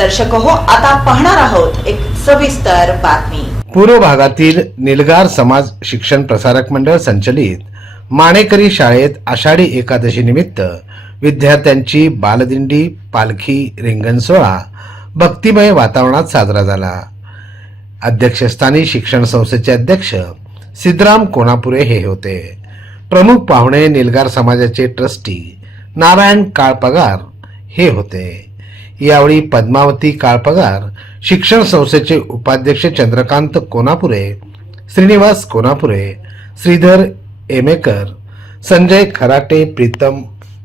दर्शक हो आता पाहणार आहोत एक सविस्तर बातमी. पूर्व भागातील निलगार समाज शिक्षण प्रसारक मंडळ संचलित माणेकरी शाळेत आषाढी एकादशी निमित्त विद्यार्थ्यांची बालदिंडी पालखी रिंगण सोहळा भक्तिमय वातावरणात साजरा झाला. अध्यक्षस्थानी शिक्षण संस्थेचे अध्यक्ष सिद्धराम कोणापुरे हे होते. प्रमुख पाहुणे निलगार समाजाचे ट्रस्टी नारायण काळपगार हे होते. यावेळी पद्मावती काळपगार शिक्षण संस्थेचे उपाध्यक्ष चंद्रकांत कोनापुरे श्रीनिवास कोनापुरे श्रीधर एमेकर संजय खराटे प्रीतम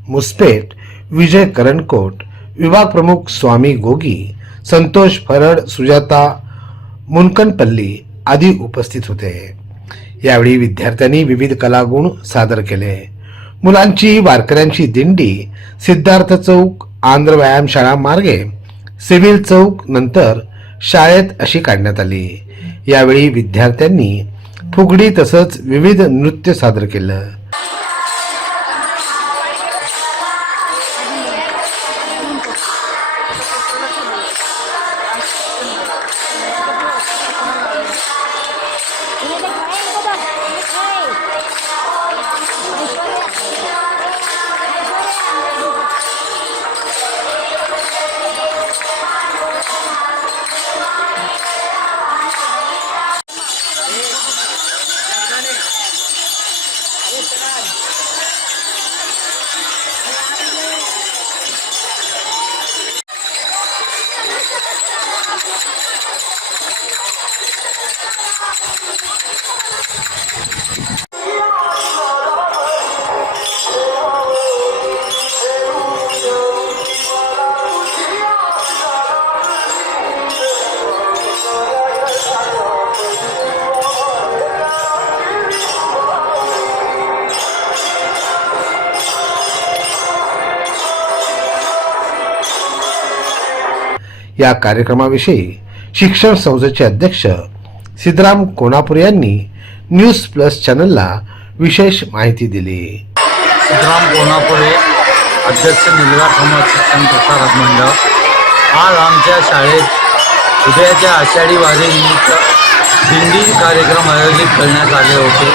मुस्पेट विजय करणकोट विभाग प्रमुख स्वामी गोगी संतोष फरड सुजाता मुनकनपल्ली आदी उपस्थित होते. यावेळी विद्यार्थ्यांनी विविध कलागुण सादर केले. मुलांची वारकऱ्यांची दिंडी सिद्धार्थ चौक आंध्र व्यायामशाळा मार्गे सिव्हिल चौक नंतर शाळेत अशी काढण्यात आली. यावेळी विद्यार्थ्यांनी फुगडी तसंच विविध नृत्य सादर केलं. Bolsonaro. या कार्यक्रमाविषयी शिक्षण संस्थेचे अध्यक्ष सिद्धराम कोणापूर यांनी न्यूज प्लस चॅनलला विशेष माहिती दिली. सिद्धराम कोणापुरे अध्यक्ष निलगा समाज शिक्षण प्रसारक मंडळ. आज आमच्या शाळेत उद्याच्या आषाढी वारीनिमित्त दिंडी कार्यक्रम आयोजित करण्यात आले होते.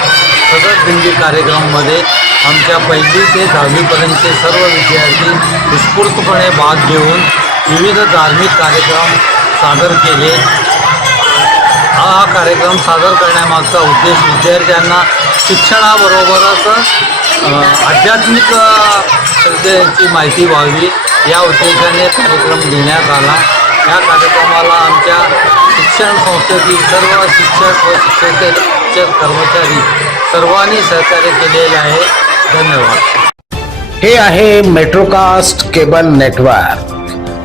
सदर दिंडी कार्यक्रममध्ये आमच्या पहिली ते दहावीपर्यंतचे सर्व विद्यार्थी उत्स्फूर्तपणे भाग घेऊन विविध धार्मिक कार्यक्रम सादर केले. हा कार्यक्रम सादर करण्यामागचा उद्देश विद्यार्थ्यांना शिक्षणाबरोबरच आध्यात्मिक श्रद्धेची माहिती व्हावी. या उद्देशाने कार्यक्रम घेण्यात आला. या कार्यक्रमाला आमच्या शिक्षण संस्थेतील सर्व शिक्षक व शिक्षक कर्मचारी सर्वांनी सहकार्य केलेले आहे. धन्यवाद. हे आहे मेट्रोकास्ट केबल नेटवर्क